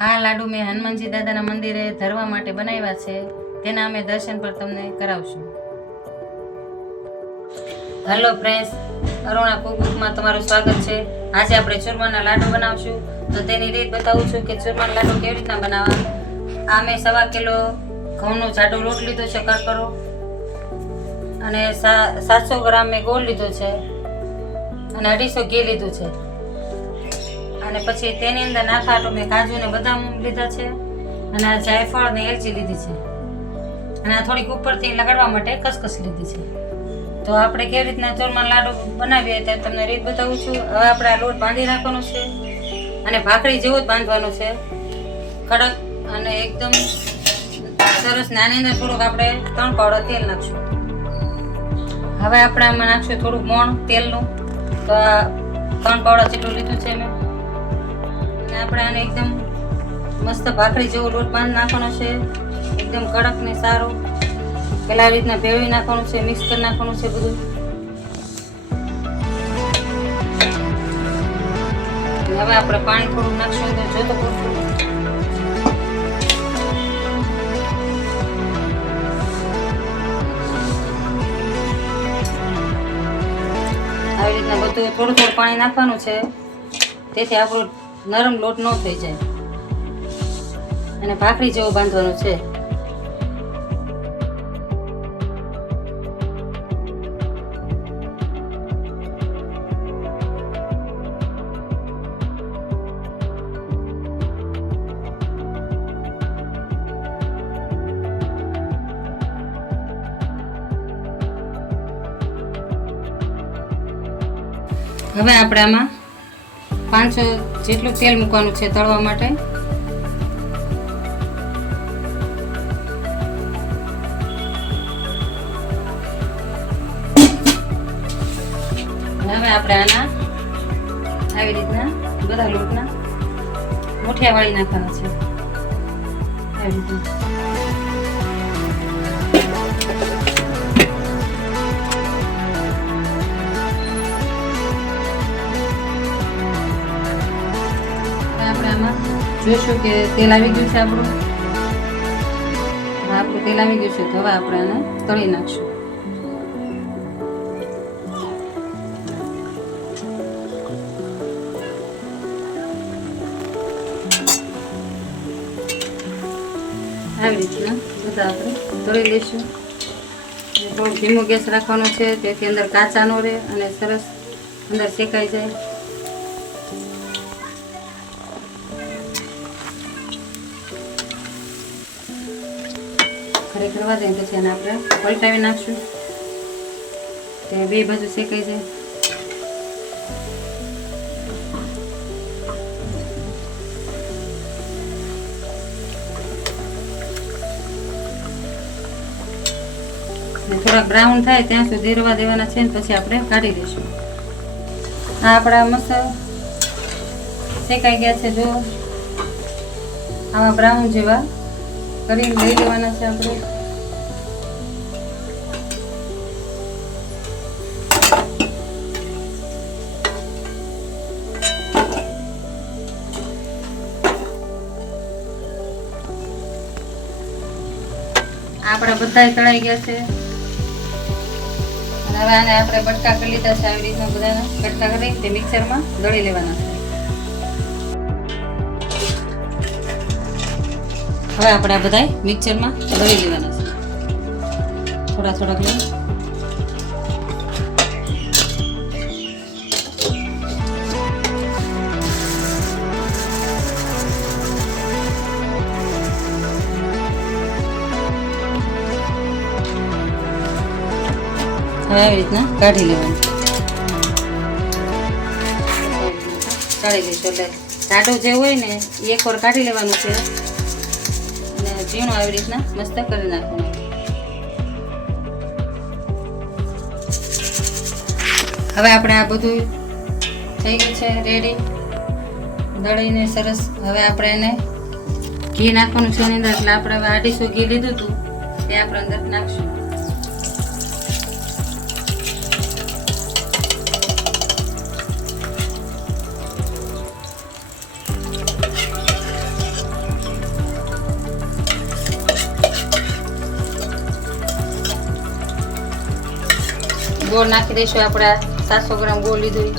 આ લાડુ મેં હનુમાનજી દાદાના મંદિરે ધરવા માટે બનાવ્યા છે. તેના અમે દર્શન પર તમને કરાવશું. હેલો ફ્રેન્ડ્સ અરુણા કુકમાં તમારું સ્વાગત છે. આજે આપણે ચૂરમાના લાડુ બનાવશું. તો તેની રીત બતાવું છું કે ચૂરમાના લાડુ કેવી રીતના બનાવવા? આ મેં સવા કિલો ઘઉંનો જાડો લોટ લીધો છે કરકરો અને સાતસો ગ્રામ મેં ગોળ લીધો છે. અને અઢીસો ઘી લીધું છે. અને પછી તેની અંદર નાખવા તો મેં કાજુ ને બદામ લીધા છે. અને આ જાયફળ ને એલચી લીધી છે. અને આ થોડીક ઉપરથી લગાડવા માટે કસકસ લીધી છે. તો આપણે કેવી રીતના ચોરમાં લાડુ બનાવીએ ત્યારે તમને રીત બતાવું છું. હવે આપણે આ લોટ બાંધી નાખવાનો છે. અને ભાખરી જેવો જ બાંધવાનો છે. કડક અને એકદમ સરસ નાની અંદર થોડુંક આપણે ત્રણ પાવડા તેલ નાખશું. હવે આપણે આમાં નાખશું થોડુંક મોણ તેલનું. તો આ ત્રણ પાવડા જેટલું લીધું છે મેં. આપણે આને એકદમ મસ્ત ભાખરી જેવો લોટ બાંધી નાખવાનો છે. એકદમ કડક ને સારો. આવી રીતના ભેળવી નાખવાનું છે મિક્સ કરી નાખવાનું છે બધું. હવે આપણે પાણી થોડું નાખશું, તો જોતો પૂરતું આવી રીતના બધું થોડું થોડું પાણી નાખવાનું છે. તેથી આપણો નરમ લોટ ન થઈ જાય. અને ભાખરી જેવો બાંધવાનું છે. હવે આપણે આમાં પાંચસો જેટલું તેલ મૂકવાનું છે તળવા માટે. હવે આપણે આના આવી રીતના બધા લોટના મુઠિયા વાળી નાખવાના છે. આવી રીતના. આપણે જોઈશું કે તેલ આવી ગયું છે આપણું. આપણું તેલ આવી ગયું છે. તો હવે આપણે આને તળી નાખશું. આવી રીતના બધા આપણે તળી લઈશું. થોડું ધીમો ગેસ રાખવાનો છે તેથી અંદર કાચા ન રહે અને સરસ અંદર શેકાઈ જાય. ખરેખર કરવા પછી એને આપણે પલટાવી નાખશું. તે બે બાજુ શેકાઈ જાય. ને થોડાક બ્રાઉન થાય ત્યાં સુધી રવા દેવાના છે ને પછી આપણે કાઢી દઈશું. આ આપણા મસ્ત શેકાઈ ગયા છે જો આવા બ્રાઉન જેવા. કરીને લઈ લેવાના છે આપણે. આપણા બધા તળાઈ ગયા છે. હવે આને આપણે બટકા કરી લીધા છે, આવી રીતના બધાના. બટકા કરી તે મિક્સરમાં દળી લેવાના છે. હવે આપણે આ બધા મિક્સરમાં દળી લેવાના છે. થોડા થોડાક લઈ. હવે આવી રીતના કાઢી લેવાનું. કાઢી લઈશું એટલે ટાટો જે હોય ને એ એકવાર કાઢી લેવાનું છે. ઝીણું આવી રીતના મસ્ત કરી નાખવાનું હવે આપણે આ બધું થઈ ગયું છે રેડી દળીને સરસ હવે આપણે એને ઘી નાખવાનું છે એની અંદર એટલે આપણે હવે ઘી લીધું હતું તે આપણે અંદર નાખશું ગોળ નાખી દઈશું, આપણે સાતસો ગ્રામ ગોળ લીધું.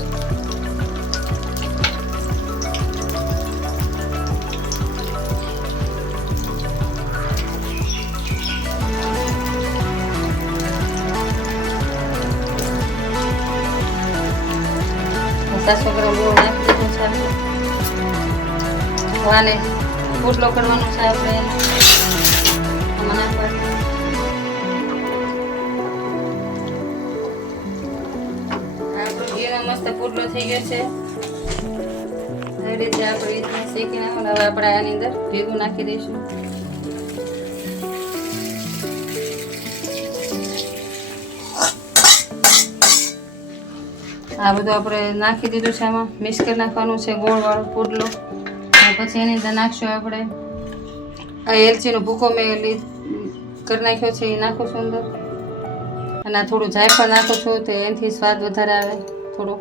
સાતસો ગ્રામ ગોળ નાખી દીધું છે આપણે. પોટલો કરવાનો છે આમાં પોટલો થઈ ગયો છે. આવી રીતે આપણે રીતના શેકી નાખવાનું હવે આપણે આની અંદર ભેગું નાખી દઈશું. આ બધું આપણે નાખી દીધું છે આમાં. મિક્સ કરી નાખવાનું છે ગોળવાળો પુડલો. પછી એની અંદર નાખશું આપણે. આ એલચીનો ભૂકો મેં કરી નાખ્યો છે, એ નાખું છું અંદર. અને થોડું જાયફળ નાખું છું તો એનાથી સ્વાદ વધારે આવે. થોડો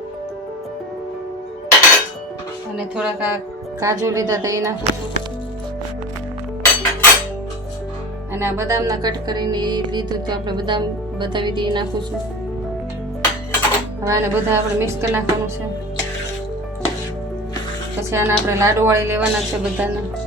અને થોડાક આ કાજુ લીધા હતા એ નાખું અને આ બદામના કટ કરીને એ લીધું તો આપણે બદામ બતાવી દઈએ નાખું છું હવે આને બધા આપણે મિક્સ કરી નાખવાનું છે. પછી આને આપણે લાડુ વાળી લેવાના છે બધાના.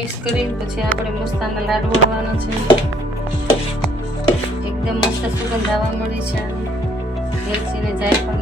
મિક્સ કરી પછી આપણે મસ્તાના લાડુ વળવાનો છે. એકદમ મસ્ત સુગંધ આવવા મળી છે. એલચીને જાયફળને નાખ્યું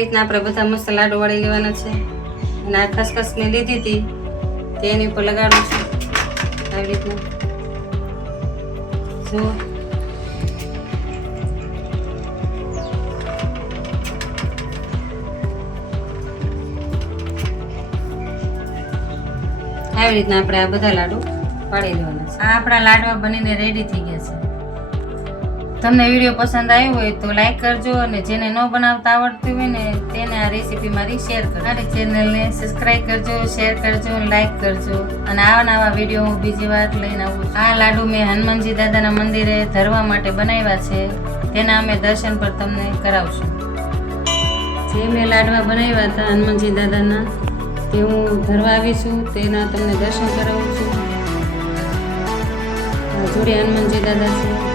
રીતના આપણે બધા મસ્ત લાડુ વાળી લેવાના છે. અને આ ખસખસ મેં લીધી હતી, તે એની ઉપર લગાડું છું. આવી રીતના. જુઓ. આવી રીતના આપણે આ બધા લાડુ પાડી લેવાના છે. આ આપણા લાડવા બનીને રેડી થઈ ગયા છે. તમને વીડિયો પસંદ આવ્યો હોય તો લાઈક કરજો અને જેને ન બનાવતા આવડતું હોય ને તેને આ રેસીપી મારી શેર કરજો. મારી ચેનલને સબસ્ક્રાઇબ કરજો શેર કરજો અને લાઈક કરજો. અને આવા નવા વીડિયો હું બીજી વાર લઈને આવું આ લાડુ મેં હનુમાનજી દાદાના મંદિરે ધરવા માટે બનાવ્યા છે. તેના અમે દર્શન પર તમને કરાવશું. જે મેં લાડવા બનાવ્યા હતા હનુમાનજી દાદાના, તે હું ધરવા આવીશું તેના તમને દર્શન કરાવું છું. જોડે હનુમાનજી દાદા છે.